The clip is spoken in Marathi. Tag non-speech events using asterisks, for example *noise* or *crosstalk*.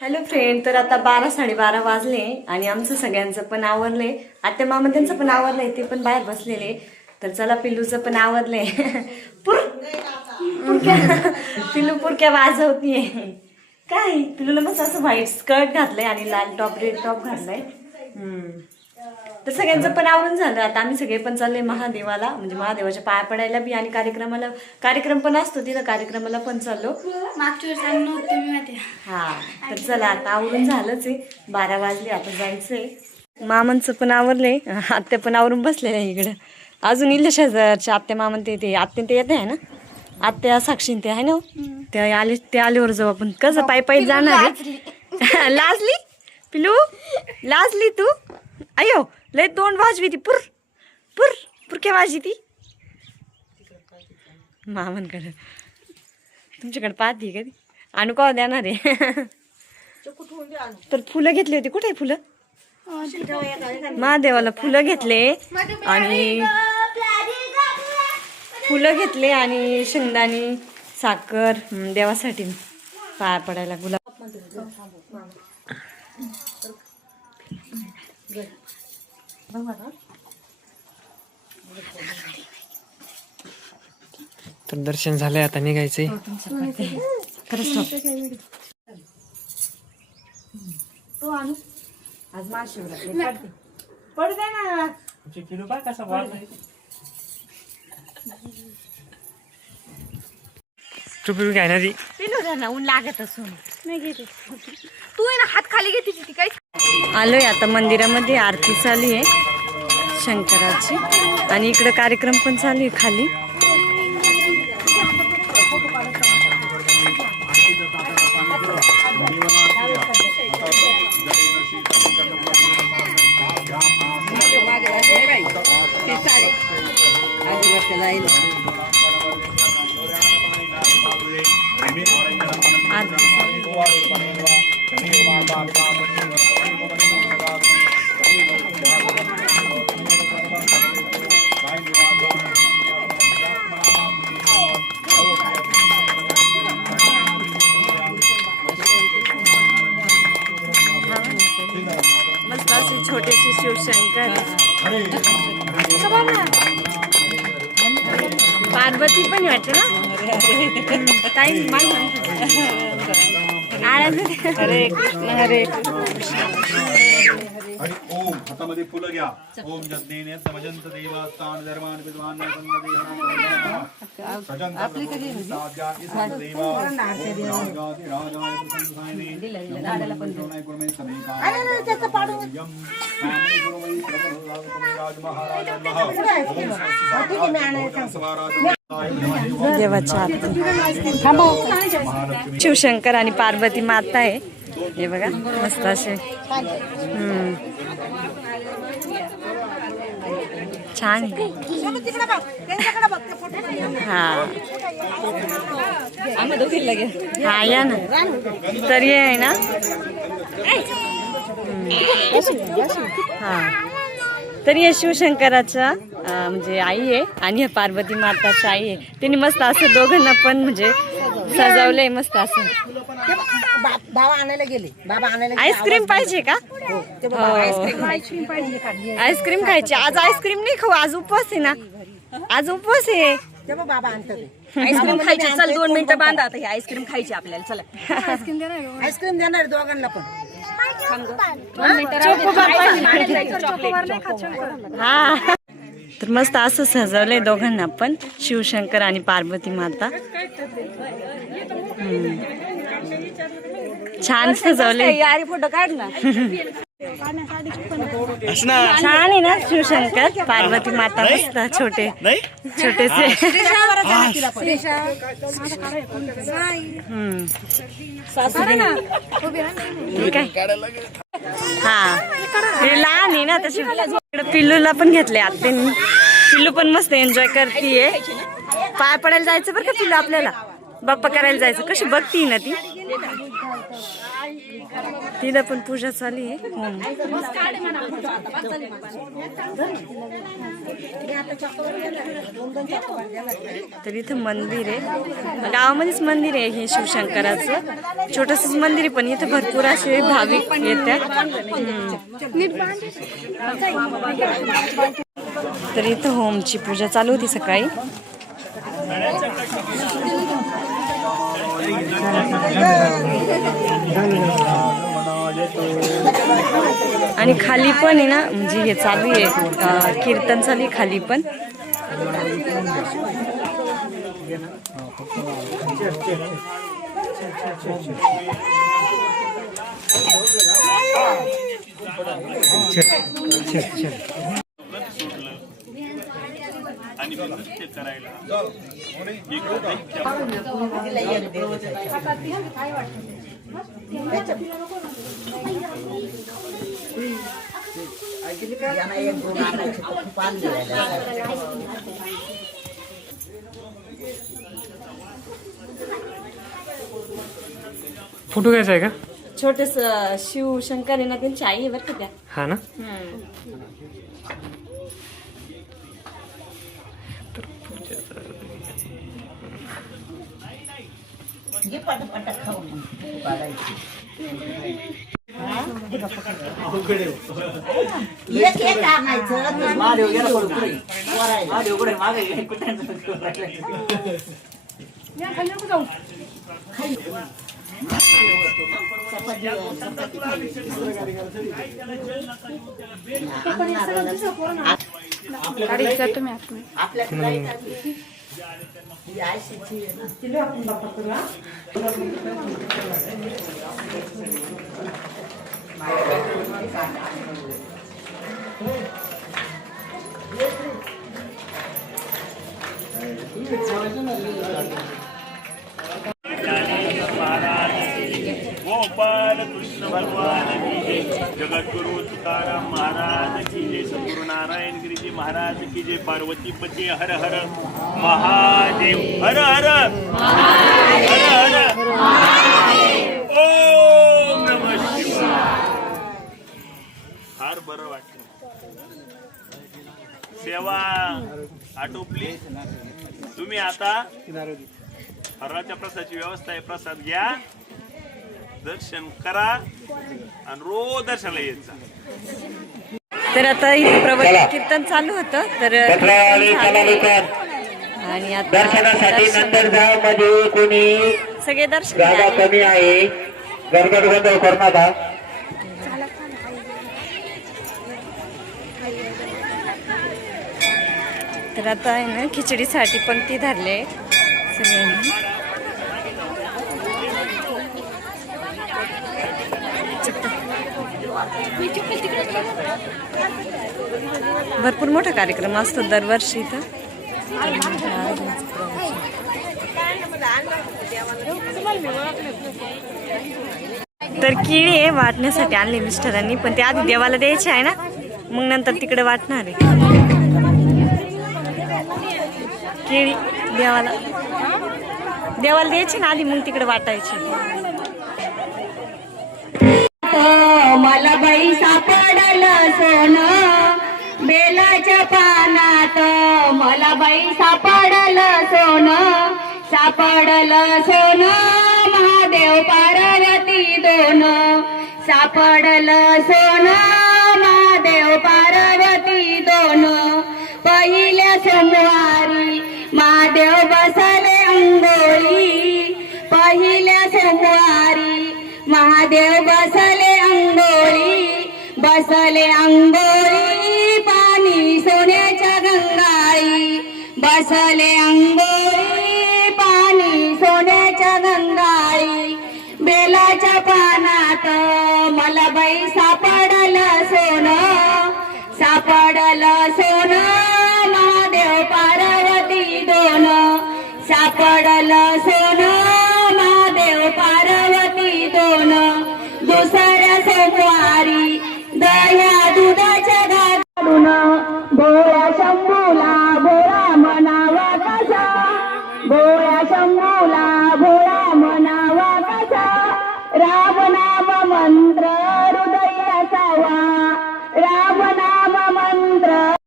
हॅलो फ्रेंड तर आता बारा साडेबारा वाजले आणि आमचं सगळ्यांचं पण आवरले. आत्या मामा त्यांचं पण आवरलंय ते पण बाहेर बसलेले. तर चला पिल्लूचं पण आवरलंय. *laughs* पुर पुरक्या पिल्लू पुरक्या वाजवतीये. काय? पिल्लूला मस्त असं व्हाईट स्कर्ट घातलंय आणि लाल टॉप रेड टॉप घातलाय. हम्म. तर सगळ्यांचं पण आवरून झालं. आता आम्ही सगळे पण चाललोय महादेवाला. म्हणजे महादेवाच्या पाया पडायला बी आणि कार्यक्रमाला कार्यक्रम पण असतो तिथं कार्यक्रमाला पण चाललो. हा तर चला आता आवरून झालंच आहे. बारा वाजले आता जायचंय. मामांचं पण आवरलंय. आत्या पण आवरून बसलेलं आहे इकडं. अजून इल्ल शेजारच्या आत्या मामन ते ते आत्या ते येते आहे ना? आत्या साक्षीन ते आहे ना हो? ते आले ते आल्यावर जाऊ आपण. कसं पायी पायी जाणार? लाजली. *laughs* पिलू लाजली तू? अयो लय तोंड वाजवी ती पुर पुर पुरके वाजवी ती. मामांकडे तुमच्याकडे पाहती का ती? आणू का देणार आहे? तर फुलं घेतली होती. कुठे फुलं? महादेवाला फुलं घेतले आणि फुलं घेतले आणि शेंगदाणी साखर देवासाठी पाया पडायला गुलाब. तर दर्शन झालंय आता निघायचंय. तो आणू आज महाशिवरात्री पडते पडू दे ना टुपी घ्यायला ती पिलू ना ऊन लागत असून. नाही घेते. तू आहे ना हात खाली घेते ती काही आलोय आता मंदिरामध्ये आरती चालू आहे शंकराची. आणि इकडं कार्यक्रम पण चालू आहे खाली. शिवशंकर पार्वती पण वाटते ना? काही हरे कृष्ण. हरे हरि ओम हातामध्ये फुलं घ्या ओम यज्ञेने समजंत देवास्तान धर्मान विद्वान देवाच्या शिवशंकर आणि पार्वती माता आहे. हे बघा मस्त असे. हम्म. छान. आहे. हा. हा या ना. तर ये आहे ना. हा. तर हे शिवशंकराचा म्हणजे आई आहे आणि हे पार्वती माताची आई आहे. त्यांनी मस्त असं दोघांना पण म्हणजे सजवलंय मस्त असं. बाबा आणायला गेले. बाबा आणायला आईस्क्रीम पाहिजे का? ते बाबा हो. आईस्क्रीम पाहिजे. आईस्क्रीम खायची. आज आईस्क्रीम नाही खाऊ आज उपवास आहे ना. आज उपवास आहे. ते बाबा आणतात. आईस्क्रीम खायची. चल दोन मिनिटं बांधा आता ही आईस्क्रीम खायची आपल्याला. चला. आईस्क्रीम देणार दोघांना पण. हा. तर मस्त असं सजवलंय दोघांना पण शिवशंकर आणि पार्वती माता. छान सजवले यारी फोटो काढ ना. छान आहे ना शिवशंकर पार्वती माता मस्त छोटे छोटेसे. हम्म. ठीक आहे. हा. लहान आहे ना तशी पिल्लूला पण घेतले आत्यानी पिल्लू पण मस्त एन्जॉय करतीये. पाय पडायला जायचं बरं का पिल्लू आपल्याला? बाप्पा करायला जायचं. कशी बघती ना ती. तिला पण पूजा चालू आहे होम तर इथं मंदिर आहे. म्हणजे गावामध्येच मंदिर आहे हे शिवशंकराचं. छोटंसंच मंदिर आहे पण इथं भरपूर असे भाविक येतात. तर इथं होमची पूजा चालू होती सकाळी. आणि खाली पण आहे ना म्हणजे हे चालू आहे कीर्तन चालू आहे खाली पण. यांना फोटो घ्यायचा आहे का? छोटस शिवशंकर आहे ना त्यांची आई आहे बरं का त्या. हा ना? घे एक एक आणायचं तर वरायला. आपल्याकडे काही नाही. ही आयशीची आहे ना. गोपाल कृष्ण भगवान की जय जगद्गुरु तुकाराम महाराज की जय सद्गुरु नारायण गिरीजी महाराज की जय पार्वती पती हर हर महादेव हर हर हर हर ओ बरं वाटतं सेवा आटोपली. तुम्ही आता हरणाच्या प्रसादाची व्यवस्था आहे. प्रसाद घ्या. दर्शन करा आणि रोज दर्शनाला येत जा. तर आता इथे प्रवचन कीर्तन चालू होतं. तर. आणि आता दर्शनासाठी दर्शन- नंतर कोणी सगळे दर्शन. कमी आहे. गडबड गोंधळ करू तर आता आहे ना खिचडीसाठी पण ती धरले सगळ्यांनी. भरपूर मोठा कार्यक्रम असतो दरवर्षी इथं. तर किळी आहे वाटण्यासाठी आणले मिस्टरांनी पण ते आधी देवाला द्यायचे आहे ना मग नंतर तिकडे वाटणार आहे. केळी देवाला. देवाला द्यायची ना आधी मग तिकडे वाटायची. मला बाई सापडलं सोनं बेलाच्या पानात. मला बाई सापडलं सोनं सापडलं सोनं महादेव पार्वती दोन. सापडलं सोनं महादेव पार्वती दोन. पहिल्या सोमवारी महादेव बसले अंगोळी पहिल्या सोमवारी महादेव बसले अंगोळी बसले अंगोळी पाणी सोन्याच्या गंगाळी. बसले अंगोळी पाणी सोन्याच्या गंगाळी. बेलाच्या पानात मला बाई सापडलं सोनं. सापडलं सोनं.